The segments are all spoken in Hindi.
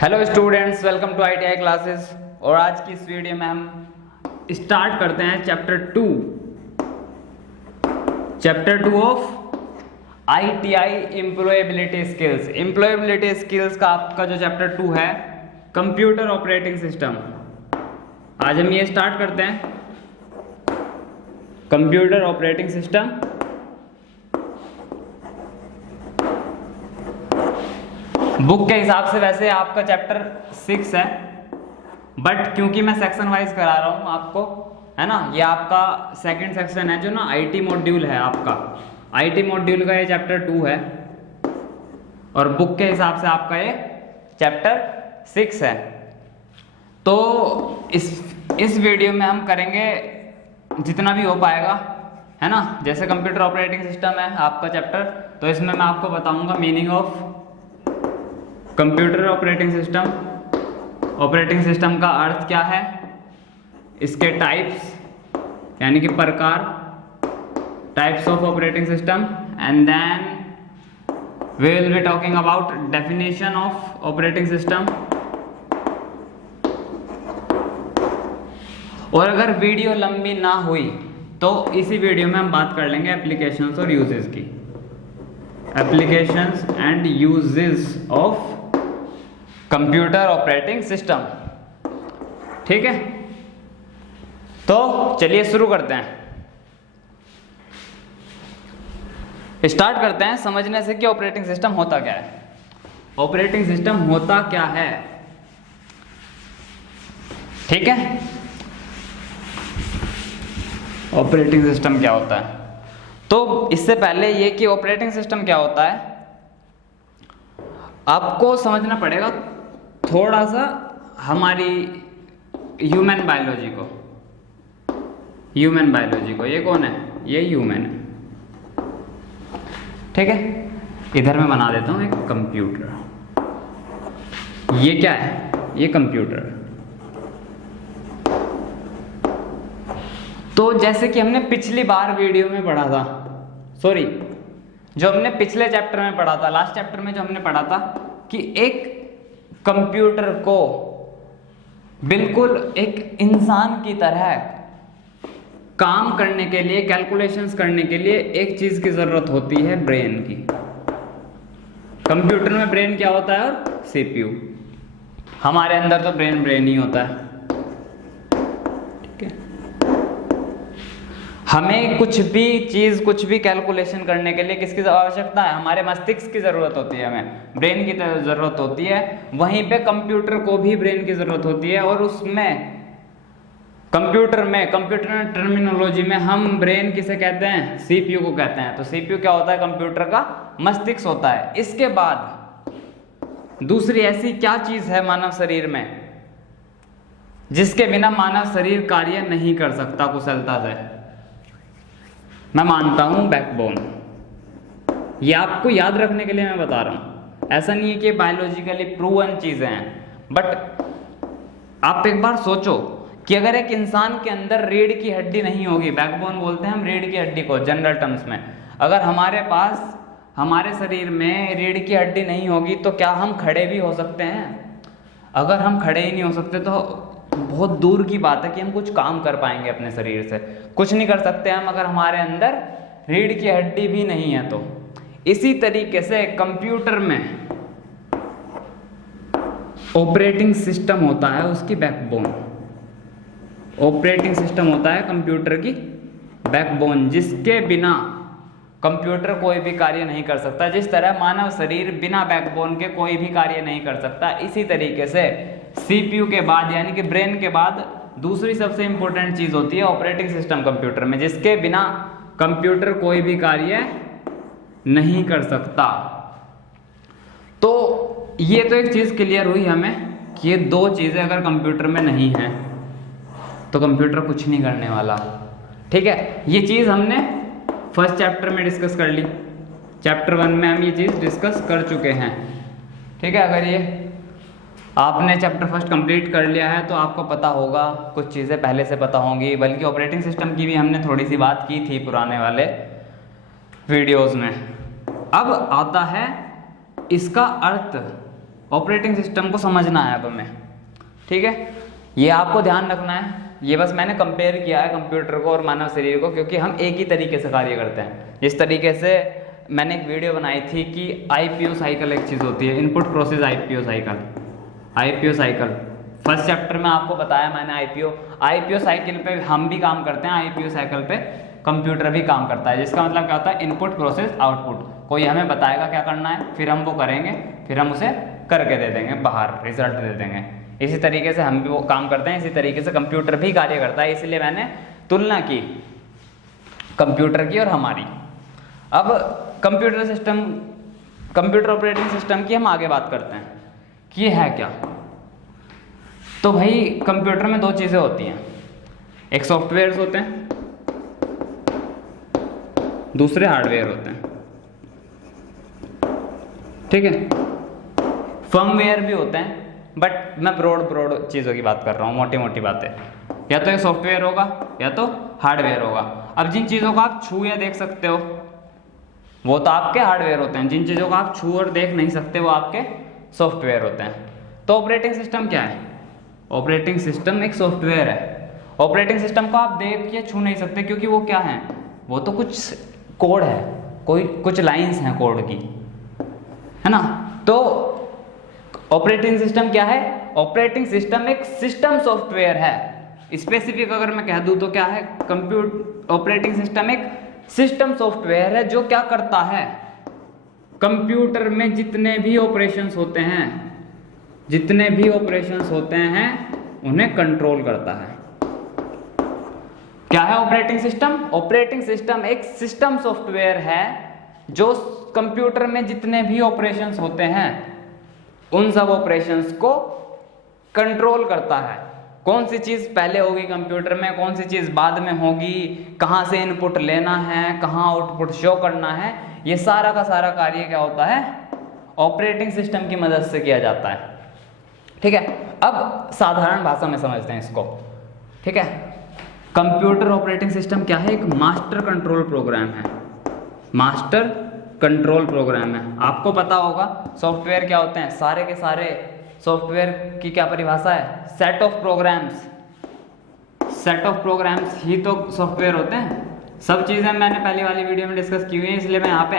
Hello students, welcome to ITI classes. और आज की इस वीडियो में हम स्टार्ट करते हैं chapter two of ITI employability skills. Employability skills का आपका जो चैप्टर 2 है कंप्यूटर ऑपरेटिंग सिस्टम। आज हम ये स्टार्ट करते हैं कंप्यूटर ऑपरेटिंग सिस्टम। बुक के हिसाब से वैसे आपका चैप्टर 6 है, बट क्योंकि मैं सेक्शन वाइज करा रहा हूँ आपको, है ना, ये आपका सेकंड सेक्शन है जो ना IT मॉड्यूल है। आपका IT मॉड्यूल का ये चैप्टर 2 है और बुक के हिसाब से आपका ये चैप्टर 6 है। तो इस वीडियो में हम करेंगे जितना भी हो पाएगा, है ना। जैसे कंप्यूटर ऑपरेटिंग सिस्टम है आपका चैप्टर, तो इसमें मैं आपको बताऊंगा meaning of computer operating system. Operating system का अर्थ क्या है, इसके टाइप्स यानी कि प्रकार, types of operating system, and then we will be talking about definition of operating system. और अगर वीडियो लंबी ना हुई तो इसी वीडियो में हम बात कर लेंगे एप्लीकेशंस और यूजेस की। Applications and uses of computer operating system, ठीक है। तो चलिए शुरू करते हैं, स्टार्ट करते हैं समझने से कि ऑपरेटिंग सिस्टम होता क्या है। ऑपरेटिंग सिस्टम होता क्या है, ठीक है। ऑपरेटिंग सिस्टम क्या होता है, तो इससे पहले ये कि ऑपरेटिंग सिस्टम क्या होता है आपको समझना पड़ेगा थोड़ा सा हमारी ह्यूमन बायोलॉजी को। ये कौन है, ये ह्यूमन है, ठीक है। इधर मैं बना देता हूं एक कंप्यूटर। ये क्या है, ये कंप्यूटर। तो जैसे कि हमने पिछली बार वीडियो में पढ़ा था, सॉरी जो हमने पिछले चैप्टर में पढ़ा था, लास्ट चैप्टर में जो हमने पढ़ा था कि एक कंप्यूटर को बिल्कुल एक इंसान की तरह काम करने के लिए, कैलकुलेशंस करने के लिए एक चीज की जरूरत होती है, ब्रेन की। कंप्यूटर में ब्रेन क्या होता है, और CPU। हमारे अंदर तो ब्रेन ही होता है, ठीक है। हमें कुछ भी कैलकुलेशन करने के लिए किसकी आवश्यकता है, हमारे मस्तिष्क की जरूरत होती है, हमें ब्रेन की जरूरत होती है। वहीं पे कंप्यूटर को भी ब्रेन की जरूरत होती है, और उसमें कंप्यूटर टर्मिनोलॉजी में हम ब्रेन किसे कहते हैं, CPU को कहते हैं। तो CPU क्या होता है, कंप्यूटर का मस्तिष्क होता है। इसके बाद दूसरी ऐसी क्या चीज है मानव शरीर में जिसके बिना मानव शरीर कार्य नहीं कर सकता कुशलता से, मैं मानता हूं बैकबोन। ये आपको याद रखने के लिए मैं बता रहा हूं, ऐसा नहीं है कि बायोलॉजिकली प्रूवन चीजें हैं, बट आप एक बार सोचो कि अगर एक इंसान के अंदर रीढ़ की हड्डी नहीं होगी, बैकबोन बोलते हैं हम रीढ़ की हड्डी को जनरल टर्म्स में, अगर हमारे पास हमारे शरीर में रीढ़ की हड्डी नहीं होगी तो क्या हम खड़े भी हो सकते हैं? अगर हम खड़े ही नहीं हो सकते तो बहुत दूर की बात है कि हम कुछ काम कर पाएंगे अपने शरीर से। कुछ नहीं कर सकते हम अगर हमारे अंदर रीढ़ की हड्डी भी नहीं है तो। इसी तरीके से कंप्यूटर में ऑपरेटिंग सिस्टम होता है, उसकी बैकबोन। ऑपरेटिंग सिस्टम होता है कंप्यूटर की बैकबोन, जिसके बिना कंप्यूटर कोई भी कार्य नहीं कर सकता। जिस तरह मानव शरीर बिना बैकबोन के कोई भी कार्य नहीं कर सकता, इसी तरीके से CPU के बाद यानी कि ब्रेन के बाद दूसरी सबसे इंपॉर्टेंट चीज होती है ऑपरेटिंग सिस्टम कंप्यूटर में, जिसके बिना कंप्यूटर कोई भी कार्य नहीं कर सकता। तो ये तो एक चीज क्लियर हुई हमें कि ये दो चीजें अगर कंप्यूटर में नहीं है तो कंप्यूटर कुछ नहीं करने वाला, ठीक है। ये चीज हमने फर्स्ट चैप्टर में डिस्कस कर ली, चैप्टर 1 में हम ये चीज डिस्कस कर चुके हैं, ठीक है। अगर ये आपने चैप्टर फर्स्ट कंप्लीट कर लिया है तो आपको पता होगा, कुछ चीज़ें पहले से पता होंगी, बल्कि ऑपरेटिंग सिस्टम की भी हमने थोड़ी सी बात की थी पुराने वाले वीडियोस में। अब आता है इसका अर्थ, ऑपरेटिंग सिस्टम को समझना है अब हमें, ठीक है। ये आपको ध्यान रखना है, ये बस मैंने कंपेयर किया है कंप्यूटर को और मानव शरीर को, क्योंकि हम एक ही तरीके से कार्य करते हैं। जिस तरीके से मैंने एक वीडियो बनाई थी कि IPO साइकिल एक चीज़ होती है, input process IPO cycle first chapter में आपको बताया मैंने। IPO साइकिल पे हम भी काम करते हैं, IPO साइकिल पे कंप्यूटर भी काम करता है, जिसका मतलब क्या होता है, इनपुट प्रोसेस आउटपुट। कोई हमें बताएगा क्या करना है, फिर हम वो करेंगे, फिर हम उसे करके दे देंगे, बाहर रिजल्ट दे देंगे। इसी तरीके से हम भी वो काम करते हैं, इसी तरीके से कंप्यूटर भी कार्य करता है। इसलिए मैंने तुलना की कंप्यूटर की और हमारी। अब कंप्यूटर ऑपरेटिंग सिस्टम की हम आगे बात करते हैं कि ये है क्या। तो भाई कंप्यूटर में दो चीज़ें होती हैं, एक सॉफ्टवेयर्स होते हैं, दूसरे हार्डवेयर होते हैं, ठीक है। फर्मवेयर भी होते हैं, बट मैं ब्रॉड चीज़ों की बात कर रहा हूँ, मोटी मोटी बातें। या तो ये सॉफ्टवेयर होगा या तो हार्डवेयर होगा। अब जिन चीज़ों को आप छू या देख सकते हो वो तो आपके हार्डवेयर होते हैं, जिन चीज़ों को आप छू और देख नहीं सकते वो आपके सॉफ्टवेयर होते हैं। तो ऑपरेटिंग सिस्टम क्या है? ऑपरेटिंग सिस्टम एक सॉफ्टवेयर है। ऑपरेटिंग सिस्टम को आप देख या छू नहीं सकते, क्योंकि वो क्या है, वो तो कुछ कोड है, कुछ लाइंस हैं कोड की, है ना। तो ऑपरेटिंग सिस्टम क्या है? ऑपरेटिंग सिस्टम एक सिस्टम सॉफ्टवेयर है। स्पेसिफिक अगर मैं कह दूं तो क्या है, ऑपरेटिंग सिस्टम एक सिस्टम सॉफ्टवेयर है जो क्या करता है, कंप्यूटर में जितने भी ऑपरेशंस होते हैं उन्हें कंट्रोल करता है। क्या है ऑपरेटिंग सिस्टम? ऑपरेटिंग सिस्टम एक सिस्टम सॉफ्टवेयर है जो कंप्यूटर में जितने भी ऑपरेशंस होते हैं उन सब ऑपरेशंस को कंट्रोल करता है। कौन सी चीज़ पहले होगी कंप्यूटर में, कौन सी चीज़ बाद में होगी, कहाँ से इनपुट लेना है, कहाँ आउटपुट शो करना है, ये सारा का सारा कार्य क्या होता है, ऑपरेटिंग सिस्टम की मदद से किया जाता है, ठीक है। अब साधारण भाषा में समझते हैं इसको, ठीक है। कंप्यूटर ऑपरेटिंग सिस्टम क्या है? एक मास्टर कंट्रोल प्रोग्राम है। मास्टर कंट्रोल प्रोग्राम है। आपको पता होगा सॉफ्टवेयर क्या होते हैं, सारे के सारे सॉफ्टवेयर की क्या परिभाषा है, set of programs. Set of programs ही तो सॉफ्टवेयर होते हैं। सब चीज़ें मैंने पहली वाली वीडियो में डिस्कस की हुई है, इसलिए मैं यहाँ पे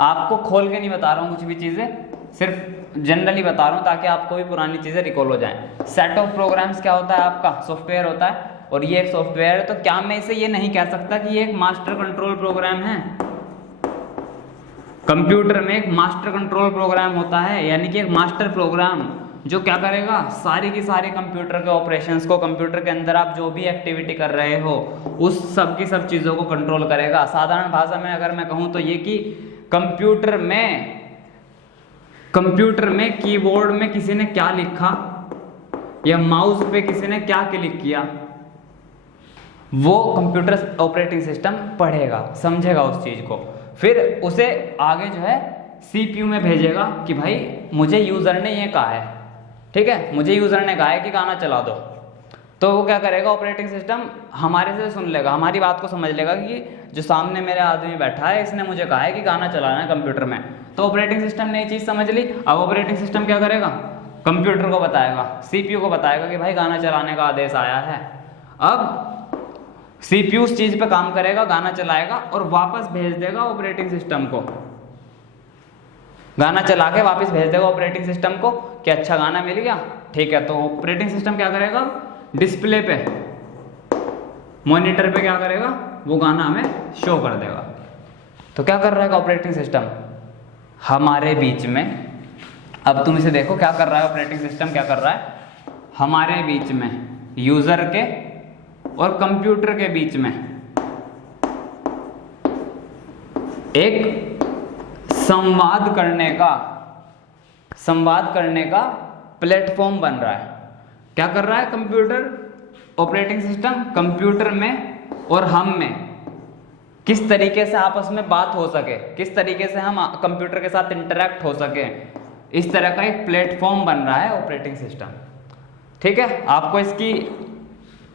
आपको खोल के नहीं बता रहा हूँ कुछ भी चीज़ें, सिर्फ जनरली बता रहा हूँ ताकि आपको भी पुरानी चीज़ें रिकॉल हो जाएं। सेट ऑफ प्रोग्राम्स क्या होता है? आपका सॉफ्टवेयर होता है और ये एक सॉफ्टवेयर है। तो क्या मैं इसे ये नहीं कह सकता कि ये एक मास्टर कंट्रोल प्रोग्राम है? कंप्यूटर में एक मास्टर कंट्रोल प्रोग्राम होता है, यानी कि एक मास्टर प्रोग्राम जो क्या करेगा, सारी की सारी कंप्यूटर के ऑपरेशंस को, कंप्यूटर के अंदर आप जो भी एक्टिविटी कर रहे हो उस सब की सब चीज़ों को कंट्रोल करेगा। साधारण भाषा में अगर मैं कहूँ तो ये कि कंप्यूटर में कीबोर्ड में किसी ने क्या लिखा या माउस पे किसी ने क्या क्लिक किया, वो कंप्यूटर ऑपरेटिंग सिस्टम पढ़ेगा, समझेगा उस चीज़ को, फिर उसे आगे जो है CPU में भेजेगा कि भाई मुझे यूज़र ने ये कहा है, ठीक है, मुझे यूज़र ने कहा है कि गाना चला दो। तो वो क्या करेगा, ऑपरेटिंग सिस्टम हमारे से सुन लेगा, हमारी बात को समझ लेगा कि जो सामने मेरे आदमी बैठा है इसने मुझे कहा है कि गाना चलाना है कंप्यूटर में। तो ऑपरेटिंग सिस्टम ने ये चीज़ समझ ली। अब ऑपरेटिंग सिस्टम क्या करेगा, कंप्यूटर को बताएगा, CPU को बताएगा कि भाई गाना चलाने का आदेश आया है। अब CPU उस चीज़ पे काम करेगा, गाना चलाएगा और वापस भेज देगा ऑपरेटिंग सिस्टम को, गाना चला के वापस भेज देगा ऑपरेटिंग सिस्टम को कि अच्छा गाना मिल गया, ठीक है। तो ऑपरेटिंग सिस्टम क्या करेगा, डिस्प्ले पे, मॉनिटर पे क्या करेगा, वो गाना हमें शो कर देगा। तो क्या कर रहा है ऑपरेटिंग सिस्टम हमारे बीच में? अब तुम इसे देखो क्या कर रहा है ऑपरेटिंग सिस्टम, क्या कर रहा है हमारे बीच में, यूजर के और कंप्यूटर के बीच में एक संवाद करने का प्लेटफॉर्म बन रहा है। क्या कर रहा है कंप्यूटर ऑपरेटिंग सिस्टम, कंप्यूटर में और हम में किस तरीके से आपस में बात हो सके, किस तरीके से हम कंप्यूटर के साथ इंटरेक्ट हो सके, इस तरह का एक प्लेटफॉर्म बन रहा है ऑपरेटिंग सिस्टम, ठीक है। आपको इसकी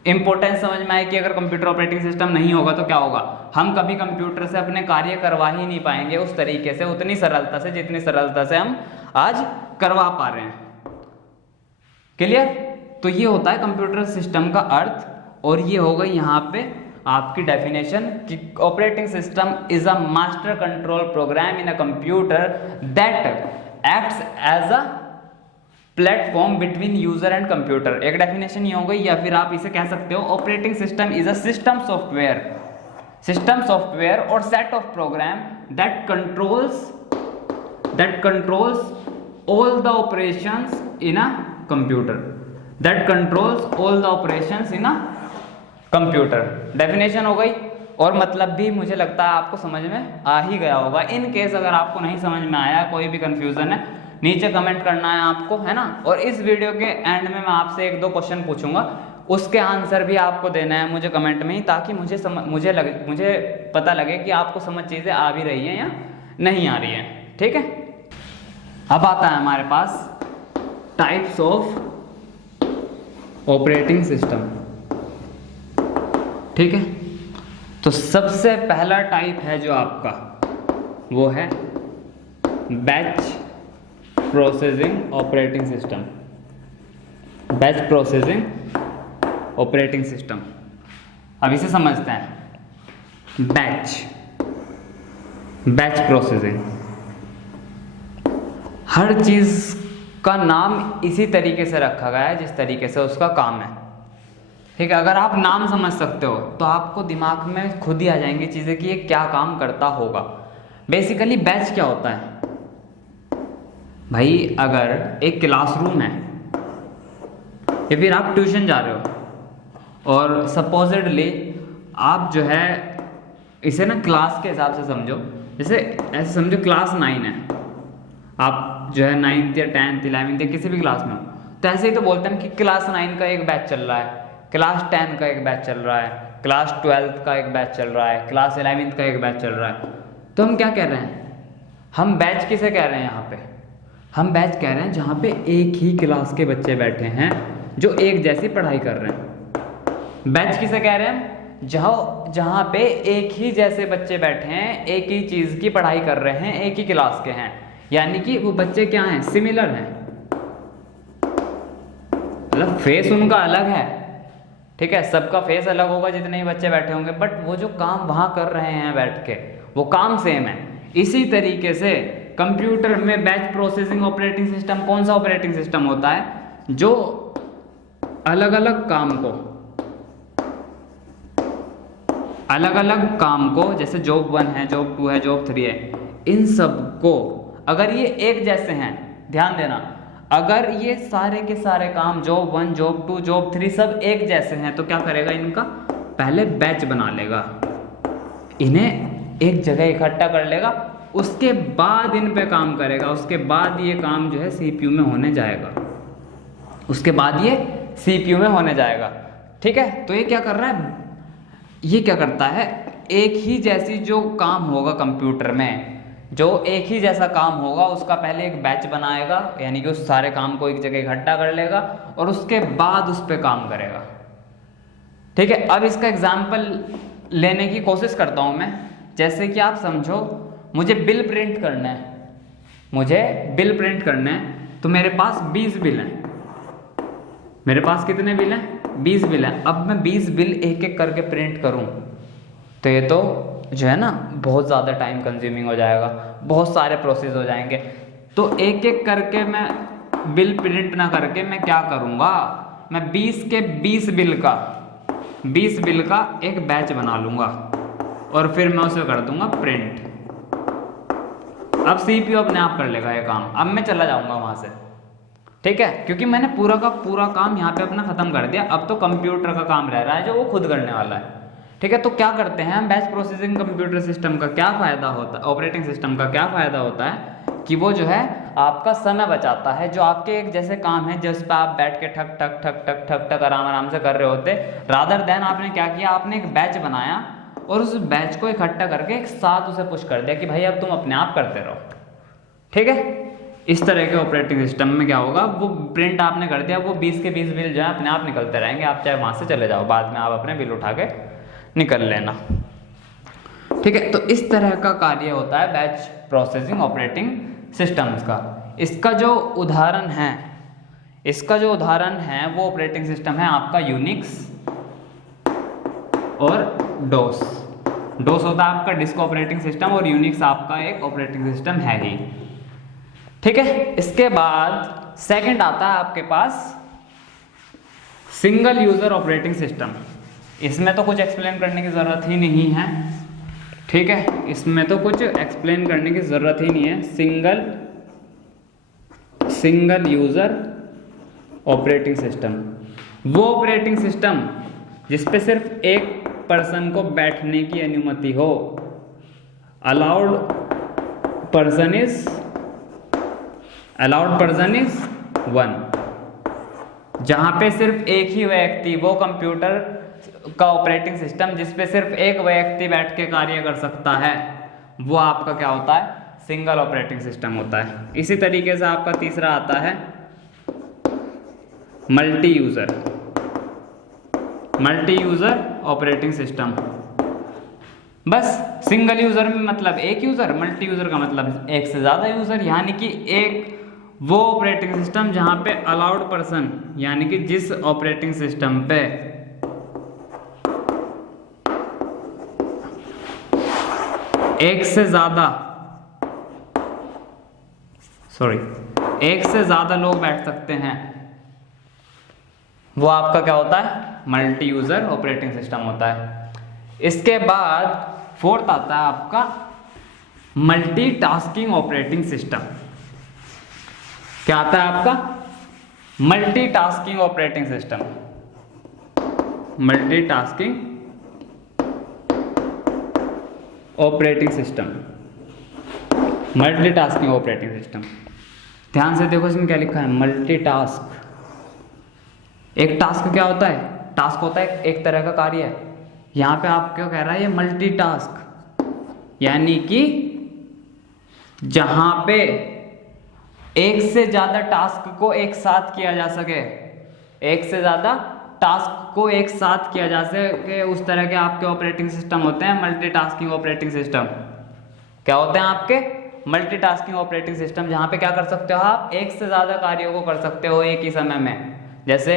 इंपॉर्टेंस समझ में आए कि अगर कंप्यूटर ऑपरेटिंग सिस्टम नहीं होगा तो क्या होगा, हम कभी कंप्यूटर से अपने कार्य करवा ही नहीं पाएंगे उस तरीके से, उतनी सरलता से जितनी सरलता से हम आज करवा पा रहे हैं। क्लियर? तो ये होता है कंप्यूटर सिस्टम का अर्थ, और ये हो गई यहाँ पे आपकी डेफिनेशन कि operating system is a master control program in a computer that acts as a platform between user and computer. एक डेफिनेशन ये हो गई, या फिर आप इसे कह सकते हो operating system is a system software और set of program that controls all the operations in a computer, definition हो गई, और मतलब भी मुझे लगता है आपको समझ में आ ही गया होगा। इन केस अगर आपको नहीं समझ में आया, कोई भी कंफ्यूजन है, नीचे कमेंट करना है आपको, है ना। और इस वीडियो के एंड में मैं आपसे 1-2 क्वेश्चन पूछूंगा, उसके आंसर भी आपको देना है मुझे कमेंट में ही, ताकि मुझे पता लगे कि आपको समझ चीजें आ भी रही हैं या नहीं आ रही हैं। ठीक है, अब आता है हमारे पास टाइप्स ऑफ ऑपरेटिंग सिस्टम। ठीक है, तो सबसे पहला टाइप है जो आपका, वो है batch processing operating system. Batch processing operating system, अब इसे समझते हैं। बैच प्रोसेसिंग, हर चीज का नाम इसी तरीके से रखा गया है जिस तरीके से उसका काम है। ठीक है, अगर आप नाम समझ सकते हो तो आपको दिमाग में खुद ही आ जाएंगी चीजें कि ये क्या काम करता होगा। बेसिकली बैच क्या होता है भाई, अगर एक क्लासरूम है या फिर आप ट्यूशन जा रहे हो, और सपोजिडली आप जो है इसे ना क्लास के हिसाब से समझो, जैसे ऐसे समझो क्लास 9 है, आप जो है 9th या 10th 11th या किसी भी क्लास में हो, तो ऐसे ही तो बोलते हैं कि क्लास 9 का एक बैच चल रहा है, क्लास 10 का एक बैच चल रहा है, क्लास 12th का एक बैच चल रहा है, क्लास 11th का एक बैच चल रहा है। तो हम क्या कह रहे हैं, हम बैच किसे कह रहे हैं यहाँ पे, हम बैच कह रहे हैं जहाँ पे एक ही क्लास के बच्चे बैठे हैं जो एक जैसी पढ़ाई कर रहे हैं। बैच किसे कह रहे हैं, जहाँ पे एक ही जैसे बच्चे बैठे हैं, एक ही चीज़ की पढ़ाई कर रहे हैं, एक ही क्लास के हैं, यानी कि वो बच्चे क्या हैं, सिमिलर हैं, मतलब फेस उनका अलग है। ठीक है, सबका फेस अलग होगा जितने ही बच्चे बैठे होंगे, बट वो जो काम वहाँ कर रहे हैं बैठ के, वो काम सेम है। इसी तरीके से कंप्यूटर में बैच प्रोसेसिंग ऑपरेटिंग सिस्टम कौन सा ऑपरेटिंग सिस्टम होता है, जो अलग अलग काम को जैसे जॉब 1 है, जॉब 2 है, जॉब 3 है, इन सब को अगर ये एक जैसे हैं, ध्यान देना, अगर ये सारे के सारे काम जॉब 1, जॉब 2, जॉब 3 सब एक जैसे हैं, तो क्या करेगा, इनका पहले बैच बना लेगा, इन्हें एक जगह इकट्ठा कर लेगा, उसके बाद इन पे काम करेगा, उसके बाद ये काम जो है सीपीयू में होने जाएगा, ठीक है। तो ये क्या कर रहा है, ये क्या करता है, एक ही जैसी जो काम होगा कंप्यूटर में, जो एक ही जैसा काम होगा, उसका पहले एक बैच बनाएगा, यानी कि उस सारे काम को एक जगह इकट्ठा कर लेगा और उसके बाद उस पर काम करेगा। ठीक है, अब इसका एग्जाम्पल लेने की कोशिश करता हूं मैं। जैसे कि आप समझो, मुझे बिल प्रिंट करना है, तो मेरे पास 20 बिल हैं। मेरे पास कितने बिल हैं, 20 बिल हैं। अब मैं 20 बिल एक एक करके प्रिंट करूं, तो ये तो जो है ना बहुत ज़्यादा टाइम कंज्यूमिंग हो जाएगा, बहुत सारे प्रोसेस हो जाएंगे। तो एक एक करके मैं बिल प्रिंट ना करके मैं क्या करूँगा, मैं 20 बिल का एक बैच बना लूँगा और फिर मैं उसे कर दूँगा प्रिंट। अब सीपीयू अपने आप कर लेगा ये काम। अब मैं चला जाऊँगा वहाँ से, ठीक है, क्योंकि मैंने पूरा का पूरा काम यहाँ पे अपना खत्म कर दिया। अब तो कंप्यूटर का काम रह रहा है जो वो खुद करने वाला है। ठीक है, तो क्या करते हैं हम, बैच प्रोसेसिंग कंप्यूटर सिस्टम का क्या फ़ायदा होता है, ऑपरेटिंग सिस्टम का क्या फ़ायदा होता है कि वो जो है आपका समय बचाता है। जो आपके एक जैसे काम है जिस पर आप बैठ के ठक ठक ठक ठक ठक ठक आराम से कर रहे होते, रादर देन आपने क्या किया, आपने एक बैच बनाया और उस बैच को इकट्ठा करके एक साथ उसे पुश कर दिया कि भाई अब तुम अपने आप करते रहो। ठीक है, इस तरह के ऑपरेटिंग सिस्टम में क्या होगा, वो प्रिंट आपने कर दिया, वो 20 के 20 बिल जो है अपने आप निकलते रहेंगे, आप चाहे वहाँ से चले जाओ, बाद में आप अपने बिल उठा के निकल लेना। ठीक है, तो इस तरह का कार्य होता है बैच प्रोसेसिंग ऑपरेटिंग सिस्टम्स का। इसका जो उदाहरण है वो ऑपरेटिंग सिस्टम है आपका यूनिक्स और डोस। डोस होता है आपका डिस्क ऑपरेटिंग सिस्टम और यूनिक्स आपका एक ऑपरेटिंग सिस्टम है ही। ठीक है, इसके बाद सेकंड आता है आपके पास सिंगल यूजर ऑपरेटिंग सिस्टम। इसमें तो कुछ एक्सप्लेन करने की जरूरत ही नहीं है। ठीक है, इसमें तो कुछ एक्सप्लेन करने की जरूरत ही नहीं है। सिंगल यूजर ऑपरेटिंग सिस्टम, वो ऑपरेटिंग सिस्टम जिसपे सिर्फ एक पर्सन को बैठने की अनुमति हो। अलाउड पर्सन इज 1, जहां पे सिर्फ एक ही व्यक्ति, वो कंप्यूटर का ऑपरेटिंग सिस्टम जिसपे सिर्फ एक व्यक्ति बैठ के कार्य कर सकता है, वो आपका क्या होता है, सिंगल ऑपरेटिंग सिस्टम होता है। इसी तरीके से आपका तीसरा आता है मल्टी यूजर ऑपरेटिंग सिस्टम। बस सिंगल यूजर में मतलब एक यूजर, मल्टी यूजर का मतलब एक से ज्यादा यूजर, यानी कि एक वो ऑपरेटिंग सिस्टम जहां पे अलाउड पर्सन, यानी कि जिस ऑपरेटिंग सिस्टम पे एक से ज्यादा लोग बैठ सकते हैं, वो आपका क्या होता है, मल्टी यूजर ऑपरेटिंग सिस्टम होता है। इसके बाद फोर्थ आता है आपका मल्टीटास्किंग ऑपरेटिंग सिस्टम। क्या आता है आपका, multitasking operating system. Multitasking operating system. ध्यान से देखो इसमें क्या लिखा है, मल्टीटास्क। एक टास्क क्या होता है, टास्क होता है एक तरह का कार्य है। यहां पे आप क्या कह रहा है, ये मल्टीटास्क, यानी कि जहां पे एक से ज्यादा टास्क को एक साथ किया जा सके, उस तरह के आपके ऑपरेटिंग सिस्टम होते हैं मल्टीटास्किंग ऑपरेटिंग सिस्टम। क्या होते हैं आपके, मल्टीटास्किंग ऑपरेटिंग सिस्टम, जहां पे क्या कर सकते हो आप, एक से ज्यादा कार्यों को कर सकते हो एक ही समय में। जैसे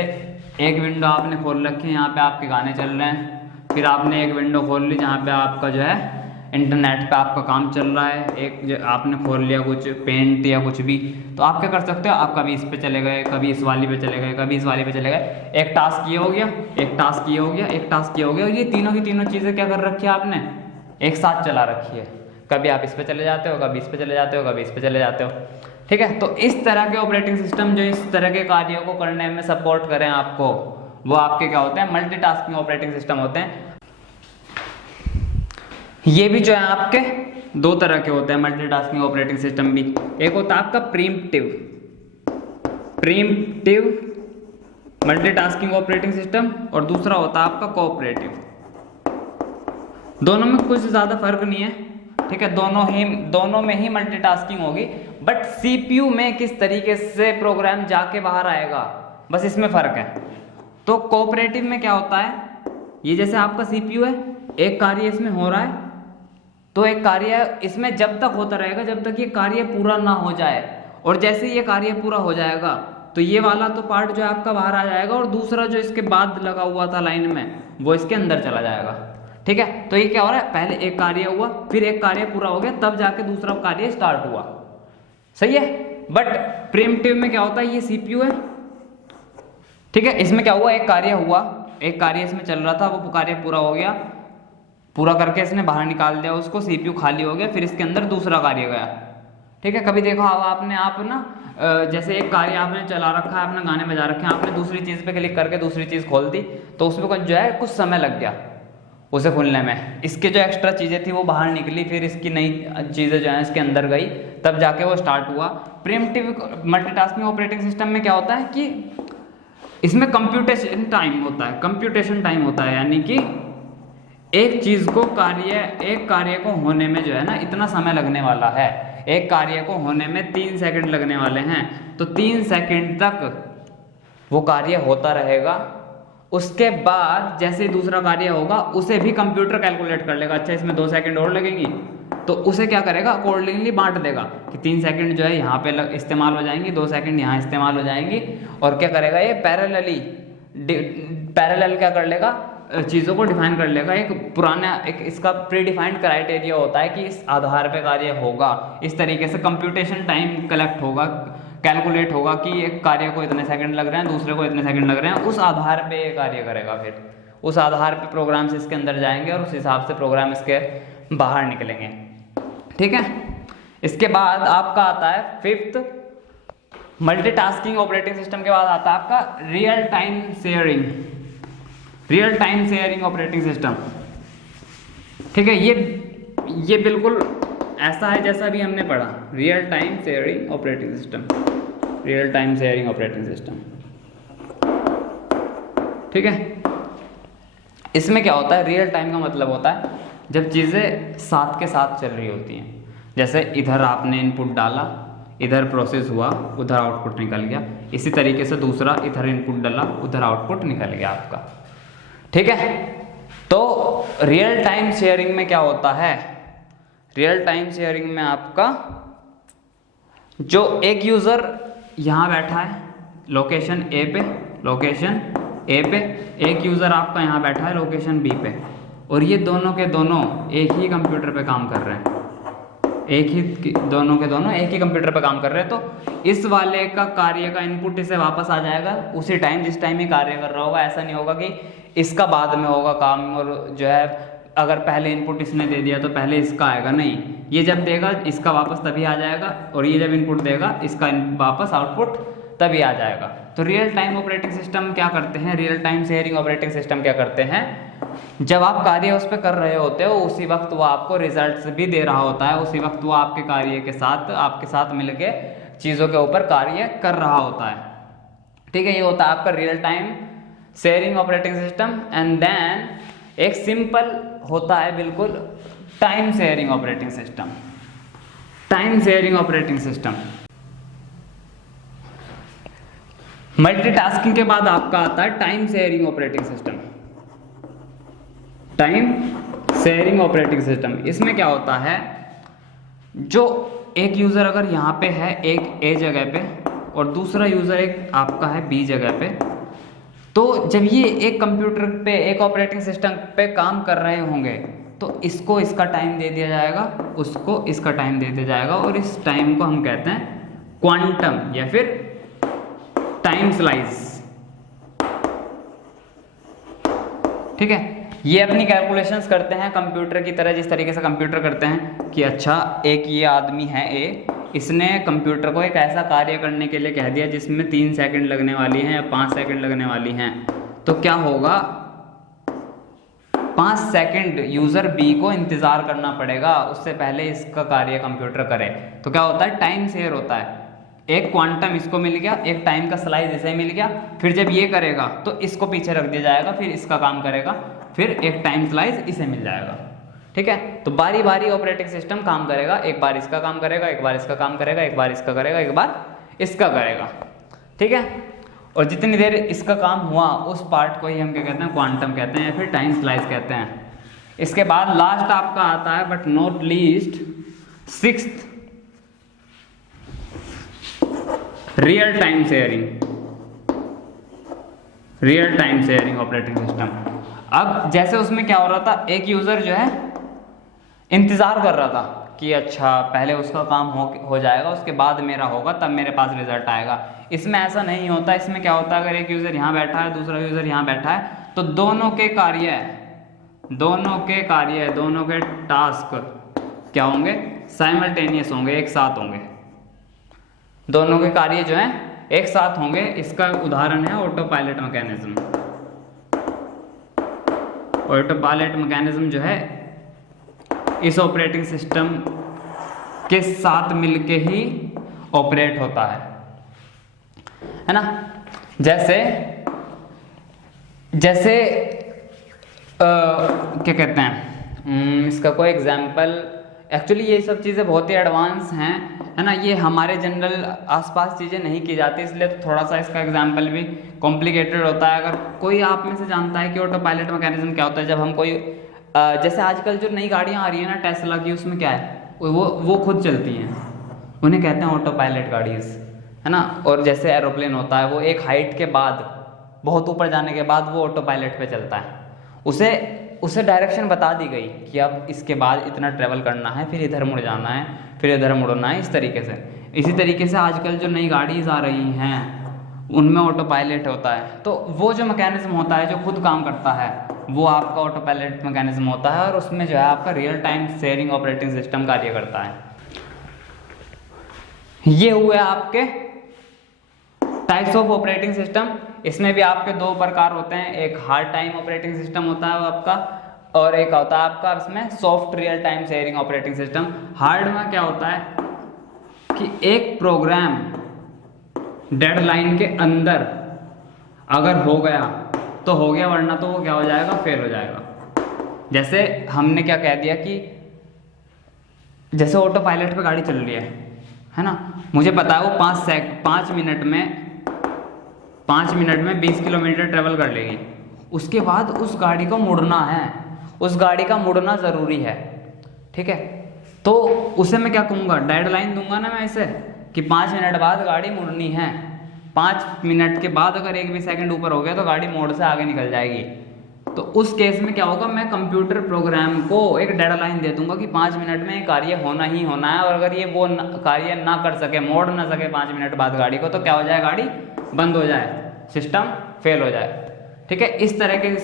एक विंडो आपने खोल रखी है, यहाँ पे आपके गाने चल रहे हैं, फिर आपने एक विंडो खोल ली जहाँ पे आपका जो है इंटरनेट पे आपका काम चल रहा है, एक आपने खोल लिया कुछ पेंट या कुछ भी, तो आप क्या कर सकते हो, आप कभी इस पे चले गए, कभी इस वाली पे चले गए, कभी इस वाली पे चले गए। एक टास्क ये हो गया, एक टास्क ये हो गया, एक टास्क ये हो गया, और ये तीनों की तीनों चीज़ें क्या कर रखी है आपने, एक साथ चला रखी है। कभी आप इस पे चले जाते हो, कभी इस पे चले जाते हो, कभी इस पे चले जाते हो। ठीक है, तो इस तरह के ऑपरेटिंग सिस्टम जो इस तरह के कार्यों को करने में सपोर्ट करें आपको, वो आपके क्या होते हैं, मल्टीटास्किंग ऑपरेटिंग सिस्टम होते हैं। ये भी जो है आपके दो तरह के होते हैं मल्टीटास्किंग ऑपरेटिंग सिस्टम भी। एक होता है आपका प्रीम्प्टिव मल्टीटास्किंग ऑपरेटिंग सिस्टम, और दूसरा होता है आपका कोऑपरेटिव। दोनों में कुछ ज़्यादा फर्क नहीं है। ठीक है, दोनों में ही मल्टीटास्किंग होगी, बट सीपीयू में किस तरीके से प्रोग्राम जाके बाहर आएगा, बस इसमें फर्क है। तो कोऑपरेटिव में क्या होता है, ये जैसे आपका सीपीयू है, एक कार्य इसमें हो रहा है, तो एक कार्य इसमें जब तक होता रहेगा जब तक ये कार्य पूरा ना हो जाए, और जैसे ये कार्य पूरा हो जाएगा तो ये वाला तो पार्ट जो है आपका बाहर आ जाएगा, और दूसरा जो इसके बाद लगा हुआ था लाइन में वो इसके अंदर चला जाएगा। ठीक है, तो ये क्या हो रहा है, पहले एक कार्य हुआ, फिर एक कार्य पूरा हो गया, तब जाके दूसरा कार्य स्टार्ट हुआ। सही है, बट प्रीम्प्टिव में क्या होता है, ये सीपीयू है। ठीक है, इसमें क्या हुआ, एक कार्य हुआ, एक कार्य इसमें चल रहा था, वो कार्य पूरा हो गया, पूरा करके इसने बाहर निकाल दिया उसको, सीपीयू खाली हो गया, फिर इसके अंदर दूसरा कार्य गया। ठीक है, कभी देखो आपने आप ना जैसे एक कार्य आपने चला रखा है, आपने गाने बजा रखे हैं, आपने दूसरी चीज़ पे क्लिक करके दूसरी चीज़ खोल दी, तो उसमें कुछ जो है कुछ समय लग गया उसे खुलने में, इसके जो एक्स्ट्रा चीज़ें थी वो बाहर निकली, फिर इसकी नई चीज़ें जो है इसके अंदर गई, तब जाके वो स्टार्ट हुआ। प्रीम्प्टिव मल्टीटास्किंग ऑपरेटिंग सिस्टम में क्या होता है कि इसमें कंप्यूटेशन टाइम होता है, यानी कि एक चीज़ को एक कार्य को होने में जो है ना इतना समय लगने वाला है, एक कार्य को होने में 3 सेकंड लगने वाले हैं, तो 3 सेकंड तक वो कार्य होता रहेगा। उसके बाद जैसे ही दूसरा कार्य होगा उसे भी कंप्यूटर कैलकुलेट कर लेगा, अच्छा इसमें 2 सेकंड और लगेंगी, तो उसे क्या करेगा, अकॉर्डिंगली बांट देगा कि 3 सेकंड जो है यहाँ पे इस्तेमाल हो जाएंगी, 2 सेकंड यहाँ इस्तेमाल हो जाएंगी। और क्या करेगा ये पैरेलल क्या कर लेगा, चीज़ों को डिफाइन कर लेगा। एक पुराना एक इसका प्री डिफाइंड क्राइटेरिया होता है कि इस आधार पे कार्य होगा, इस तरीके से कंप्यूटेशन टाइम कलेक्ट होगा, कैलकुलेट होगा कि एक कार्य को इतने सेकंड लग रहे हैं, दूसरे को इतने सेकंड लग रहे हैं, उस आधार पे ये कार्य करेगा। फिर उस आधार पे प्रोग्राम्स इसके अंदर जाएंगे और उस हिसाब से प्रोग्राम इसके बाहर निकलेंगे, ठीक है। इसके बाद आपका आता है 5th मल्टीटास्किंग ऑपरेटिंग सिस्टम के बाद आता है आपका real time sharing operating system, ठीक है। ये बिल्कुल ऐसा है जैसा भी हमने पढ़ा, real time sharing operating system, ठीक है। इसमें क्या होता है, रियल टाइम का मतलब होता है जब चीज़ें साथ के साथ चल रही होती हैं। जैसे इधर आपने इनपुट डाला, इधर प्रोसेस हुआ, उधर आउटपुट निकल गया, इसी तरीके से दूसरा इधर इनपुट डाला, उधर आउटपुट निकल गया आपका, ठीक है। तो रियल टाइम शेयरिंग में क्या होता है, रियल टाइम शेयरिंग में आपका जो एक यूज़र यहाँ बैठा है लोकेशन ए पे, एक यूज़र आपका यहाँ बैठा है लोकेशन बी पे, और ये दोनों के दोनों एक ही कंप्यूटर पे काम कर रहे हैं, दोनों एक ही कंप्यूटर पे काम कर रहे हैं। तो इस वाले का कार्य का इनपुट इसे वापस आ जाएगा उसी टाइम जिस टाइम ये कार्य कर रहा होगा। ऐसा नहीं होगा कि इसका बाद में होगा काम, और जो है अगर पहले इनपुट इसने दे दिया तो पहले इसका आएगा, नहीं, ये जब देगा इसका वापस तभी आ जाएगा, और ये जब इनपुट देगा इसका वापस आउटपुट तभी आ जाएगा। तो रियल टाइम ऑपरेटिंग सिस्टम क्या करते हैं, real time sharing operating system क्या करते हैं, जब आप कार्य उस पर कर रहे होते हो उसी वक्त वो आपको रिजल्ट्स भी दे रहा होता है, उसी वक्त वो आपके कार्य के साथ आपके साथ मिलके चीज़ों के ऊपर कार्य कर रहा होता है, ठीक है। ये होता है आपका real time sharing operating system. And then एक सिंपल होता है बिल्कुल time sharing operating system. Multitasking के बाद आपका आता है टाइम शेयरिंग ऑपरेटिंग सिस्टम। इसमें क्या होता है, जो एक यूज़र अगर यहाँ पे है एक ए जगह पे और दूसरा यूज़र एक आपका है बी जगह पे, तो जब ये एक कंप्यूटर पे एक ऑपरेटिंग सिस्टम पे काम कर रहे होंगे तो इसको इसका टाइम दे दिया जाएगा, उसको इसका टाइम दे दिया जाएगा, और इस टाइम को हम कहते हैं क्वांटम या फिर टाइम स्लाइस, ठीक है। ये अपनी कैलकुलेशंस करते हैं कंप्यूटर की तरह, जिस तरीके से कंप्यूटर करते हैं कि अच्छा एक ये आदमी है ए, इसने कंप्यूटर को एक ऐसा कार्य करने के लिए कह दिया जिसमें 3 सेकंड लगने वाली हैं या 5 सेकंड लगने वाली हैं, तो क्या होगा, 5 सेकंड यूज़र बी को इंतज़ार करना पड़ेगा, उससे पहले इसका कार्य कंप्यूटर करे। तो क्या होता है, टाइम शेयर होता है, एक क्वांटम इसको मिल गया, एक टाइम का स्लाइस इसे मिल गया, फिर जब ये करेगा तो इसको पीछे रख दिया जाएगा, फिर इसका काम करेगा, फिर एक टाइम स्लाइस इसे मिल जाएगा, ठीक है। तो बारी बारी ऑपरेटिंग सिस्टम काम करेगा, एक बार इसका काम करेगा, एक बार इसका काम करेगा, एक बार इसका करेगा, एक बार इसका करेगा, ठीक है। और जितनी देर इसका काम हुआ उस पार्ट को ही हम क्या कहते हैं, क्वांटम कहते हैं या फिर टाइम स्लाइस कहते हैं। इसके बाद लास्ट आपका आता है but not least 6th real time sharing operating system. अब जैसे उसमें क्या हो रहा था, एक यूज़र जो है इंतज़ार कर रहा था कि अच्छा पहले उसका काम हो जाएगा, उसके बाद मेरा होगा, तब मेरे पास रिजल्ट आएगा। इसमें ऐसा नहीं होता। इसमें क्या होता है, अगर एक यूज़र यहाँ बैठा है, दूसरा यूज़र यहाँ बैठा है, तो दोनों के टास्क क्या होंगे, साइमल्टेनियस होंगे, एक साथ होंगे, दोनों के कार्य जो हैं एक साथ होंगे। इसका उदाहरण है ऑटो पायलट मैकेनिज्म जो है इस ऑपरेटिंग सिस्टम के साथ मिलके ही ऑपरेट होता है ना। जैसे क्या कहते हैं, इसका कोई एग्जाम्पल एक्चुअली ये सब चीज़ें बहुत ही एडवांस हैं, है ना, ये हमारे जनरल आसपास चीज़ें नहीं की जाती, इसलिए तो थोड़ा सा इसका एग्जाम्पल भी कॉम्प्लिकेटेड होता है। अगर कोई आप में से जानता है कि ऑटो पायलट मैकेनिज्म क्या होता है, जब हम कोई जैसे आजकल जो नई गाड़ियाँ आ रही हैं ना टेस्ला की, उसमें क्या है, वो खुद चलती हैं, उन्हें कहते हैं ऑटो पायलट गाड़ीज़, है ना। और जैसे एरोप्लेन होता है, वो एक हाइट के बाद, बहुत ऊपर जाने के बाद वो ऑटो पायलट पे चलता है, उसे डायरेक्शन बता दी गई कि अब इसके बाद इतना ट्रैवल करना है, फिर इधर मुड़ जाना है, फिर इधर मुड़ना है, इस तरीके से। इसी तरीके से आजकल जो नई गाड़ीज़ आ रही हैं उनमें ऑटो पायलट होता है, तो वो जो मैकेनिज्म होता है जो खुद काम करता है वो आपका ऑटो पायलट मैकेनिज्म होता है, और उसमें जो है आपका real time sharing operating system कार्य करता है। ये हुए आपके टाइप्स ऑफ ऑपरेटिंग सिस्टम। इसमें भी आपके दो प्रकार होते हैं, एक हार्ड टाइम ऑपरेटिंग सिस्टम होता है वो आपका, और एक होता है आपका इसमें soft real time sharing operating system. Hard में क्या होता है कि एक प्रोग्राम डेडलाइन के अंदर अगर हो गया तो हो गया, वरना तो वो क्या हो जाएगा, फेल हो जाएगा। जैसे हमने क्या कह दिया कि जैसे ऑटो पायलट पे गाड़ी चल रही है ना, मुझे पता है वो 5 मिनट में 20 किलोमीटर ट्रेवल कर लेगी। उसके बाद उस गाड़ी को मुड़ना है, उस गाड़ी का मुड़ना ज़रूरी है, ठीक है। तो उसे मैं क्या कहूँगा, डेडलाइन दूंगा ना मैं इसे कि 5 मिनट बाद गाड़ी मुड़नी है। 5 मिनट के बाद अगर 1 भी सेकंड ऊपर हो गया तो गाड़ी मोड़ से आगे निकल जाएगी। तो उस केस में क्या होगा, मैं कंप्यूटर प्रोग्राम को एक डेडलाइन दे दूंगा कि 5 मिनट में कार्य होना ही होना है, और अगर ये वो कार्य ना कर सके, मोड़ ना सके 5 मिनट बाद गाड़ी को, तो क्या हो जाए, गाड़ी बंद हो जाए, सिस्टम फेल हो जाए, ठीक है। इस तरह के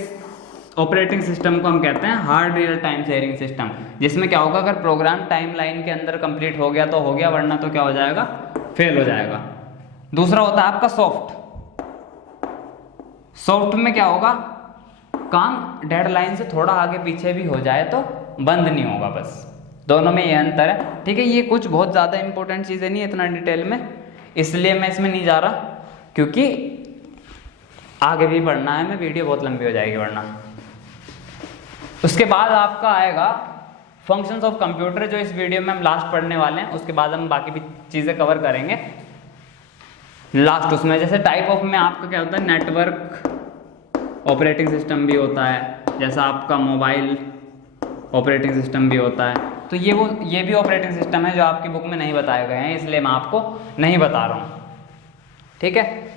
ऑपरेटिंग सिस्टम को हम कहते हैं hard real time sharing system, जिसमें क्या होगा, अगर प्रोग्राम टाइम लाइन के अंदर कंप्लीट हो गया तो हो गया, वरना तो क्या हो जाएगा, फेल हो जाएगा। दूसरा होता है आपका सॉफ्ट में क्या होगा, काम डेडलाइन से थोड़ा आगे पीछे भी हो जाए तो बंद नहीं होगा, बस। दोनों में ये अंतर है, ठीक है। ये कुछ बहुत ज़्यादा इंपॉर्टेंट चीज़ें नहीं है इतना डिटेल में, इसलिए मैं इसमें नहीं जा रहा, क्योंकि आगे भी बढ़ना है, मैं वीडियो बहुत लंबी हो जाएगी वरना। उसके बाद आपका आएगा फंक्शंस ऑफ कंप्यूटर, जो इस वीडियो में हम लास्ट पढ़ने वाले हैं। उसके बाद हम बाकी भी चीज़ें कवर करेंगे लास्ट उसमें। जैसे टाइप ऑफ में आपका क्या होता है, नेटवर्क ऑपरेटिंग सिस्टम भी होता है, जैसा आपका मोबाइल ऑपरेटिंग सिस्टम भी होता है। तो ये भी ऑपरेटिंग सिस्टम है जो आपकी बुक में नहीं बताए गए हैं, इसलिए मैं आपको नहीं बता रहा हूँ, ठीक है।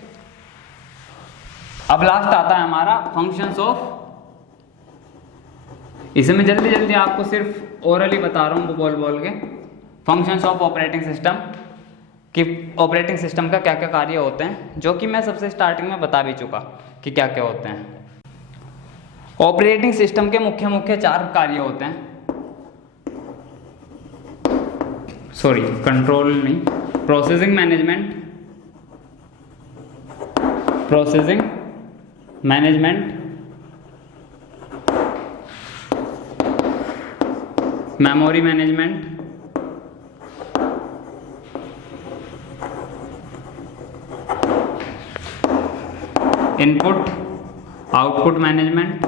अब लास्ट आता है हमारा फंक्शंस ऑफ, इसे मैं जल्दी जल्दी आपको सिर्फ ओरली बता रहा हूँ बोल के। फंक्शंस ऑफ ऑपरेटिंग सिस्टम कि ऑपरेटिंग सिस्टम का क्या क्या कार्य होते हैं, जो कि मैं सबसे स्टार्टिंग में बता भी चुका कि क्या क्या होते हैं। ऑपरेटिंग सिस्टम के मुख्य 4 कार्य होते हैं, कंट्रोल नहीं, processing management, memory management, input output management,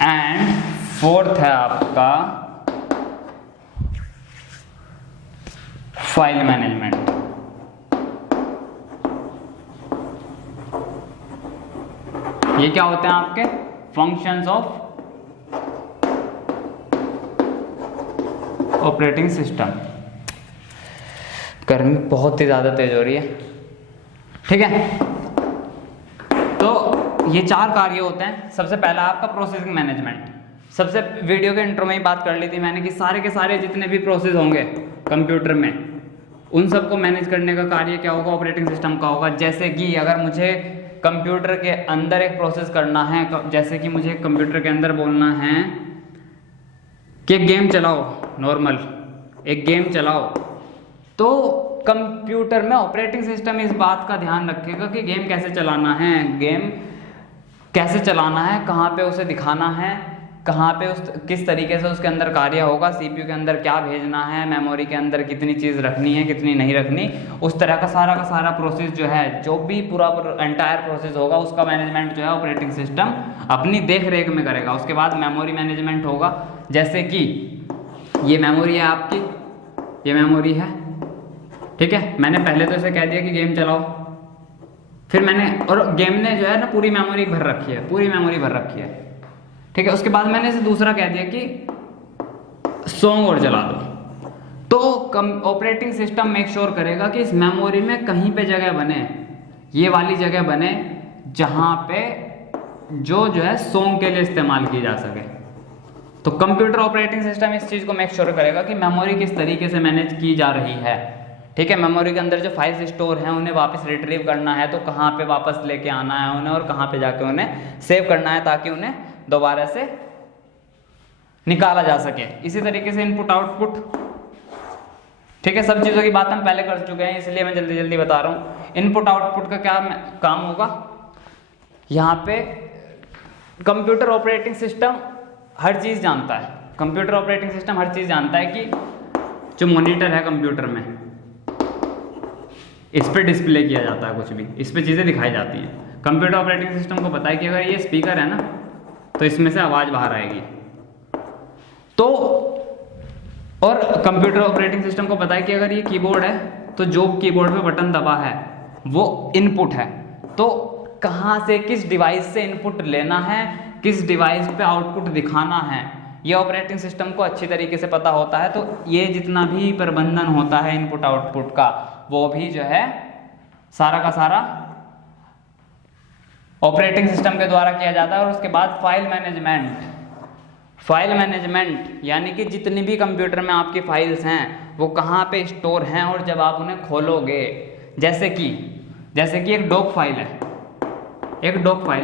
and 4th है आपका फाइल मैनेजमेंट। ये क्या होते हैं आपके फंक्शंस ऑफ ऑपरेटिंग सिस्टम। गर्मी बहुत ही ज़्यादा तेज हो रही है, ठीक है। तो ये 4 कार्य होते हैं। सबसे पहला आपका प्रोसेसिंग मैनेजमेंट। सबसे वीडियो के इंट्रो में ही बात कर ली थी मैंने कि सारे के सारे जितने भी प्रोसेस होंगे कंप्यूटर में, उन सबको मैनेज करने का कार्य क्या होगा, ऑपरेटिंग सिस्टम का होगा। जैसे कि अगर मुझे कंप्यूटर के अंदर एक प्रोसेस करना है, जैसे कि मुझे कंप्यूटर के अंदर बोलना है कि गेम चलाओ, नॉर्मल एक गेम चलाओ, तो कंप्यूटर में ऑपरेटिंग सिस्टम इस बात का ध्यान रखेगा कि गेम कैसे चलाना है, कहाँ पे उसे दिखाना है, कहाँ पे उस किस तरीके से उसके अंदर कार्य होगा, सीपीयू के अंदर क्या भेजना है, मेमोरी के अंदर कितनी चीज़ रखनी है कितनी नहीं रखनी, उस तरह का सारा प्रोसेस जो है, जो भी पूरा एंटायर प्रोसेस होगा उसका मैनेजमेंट जो है ऑपरेटिंग सिस्टम अपनी देख रेख में करेगा। उसके बाद मेमोरी मैनेजमेंट होगा, जैसे कि ये मेमोरी है आपकी, ये मेमोरी है, ठीक है। मैंने पहले तो इसे कह दिया कि गेम चलाओ, फिर मैंने, और गेम ने जो है ना पूरी मेमोरी भर रखी है, पूरी मेमोरी भर रखी है, ठीक है। उसके बाद मैंने इसे दूसरा कह दिया कि सॉन्ग और चला दो, तो ऑपरेटिंग सिस्टम मेक श्योर करेगा कि इस मेमोरी में कहीं पे जगह बने, ये वाली जगह बने जहां पे जो है सॉन्ग के लिए इस्तेमाल की जा सके। तो कंप्यूटर ऑपरेटिंग सिस्टम इस चीज़ को मेक श्योर करेगा कि मेमोरी किस तरीके से मैनेज की जा रही है, ठीक है। मेमोरी के अंदर जो फाइल्स स्टोर हैं उन्हें वापस रिट्रीव करना है तो कहाँ पे वापस लेके आना है उन्हें, और कहाँ पे जाके उन्हें सेव करना है ताकि उन्हें दोबारा से निकाला जा सके। इसी तरीके से इनपुट आउटपुट, ठीक है। सब चीज़ों की बात हम पहले कर चुके हैं इसलिए मैं जल्दी जल्दी बता रहा हूँ। इनपुट आउटपुट का क्या काम होगा, यहाँ पे कंप्यूटर ऑपरेटिंग सिस्टम हर चीज़ जानता है, कंप्यूटर ऑपरेटिंग सिस्टम हर चीज़ जानता है कि जो मॉनिटर है कंप्यूटर में, इस पर डिस्प्ले किया जाता है कुछ भी, इस पर चीज़ें दिखाई जाती हैं। कंप्यूटर ऑपरेटिंग सिस्टम को पता है कि अगर ये स्पीकर है ना तो इसमें से आवाज़ बाहर आएगी, तो और कंप्यूटर ऑपरेटिंग सिस्टम को पता है कि अगर ये कीबोर्ड है तो जो कीबोर्ड पे बटन दबा है वो इनपुट है, तो कहाँ से किस डिवाइस से इनपुट लेना है, किस डिवाइस पे आउटपुट दिखाना है, ये ऑपरेटिंग सिस्टम को अच्छी तरीके से पता होता है। तो ये जितना भी प्रबंधन होता है इनपुट आउटपुट का वो भी जो है सारा का सारा ऑपरेटिंग सिस्टम के द्वारा किया जाता है। और उसके बाद फाइल मैनेजमेंट यानी कि जितनी भी कंप्यूटर में आपकी फाइल्स हैं वो कहाँ पे स्टोर हैं और जब आप उन्हें खोलोगे, जैसे कि एक डॉक फाइल है,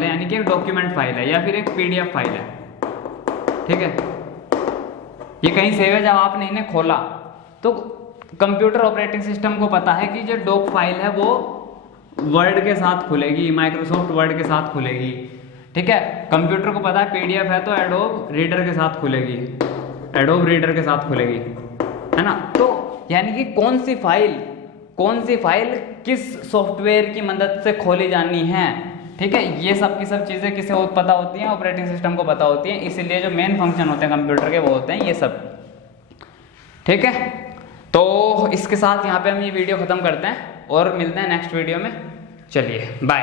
यानी कि एक डॉक्यूमेंट फाइल है या फिर एक पीडीएफ फाइल है, ठीक है। ये कहीं सेव है, जब आपने इन्हें खोला तो कंप्यूटर ऑपरेटिंग सिस्टम को पता है कि जो डॉक फाइल है वो वर्ड के साथ खुलेगी, माइक्रोसॉफ्ट वर्ड के साथ खुलेगी, ठीक है। कंप्यूटर को पता है पीडीएफ है तो एडोब रीडर के साथ खुलेगी, है ना। तो यानी कि कौन सी फाइल किस सॉफ्टवेयर की मदद से खोली जानी है, ठीक है। ये सब की सब चीज़ें किसे पता होती हैं, ऑपरेटिंग सिस्टम को पता होती हैं। इसीलिए जो मेन फंक्शन होते हैं कंप्यूटर के वो होते हैं ये सब, ठीक है। तो इसके साथ यहाँ पे हम ये वीडियो ख़त्म करते हैं और मिलते हैं नेक्स्ट वीडियो में। चलिए बाय।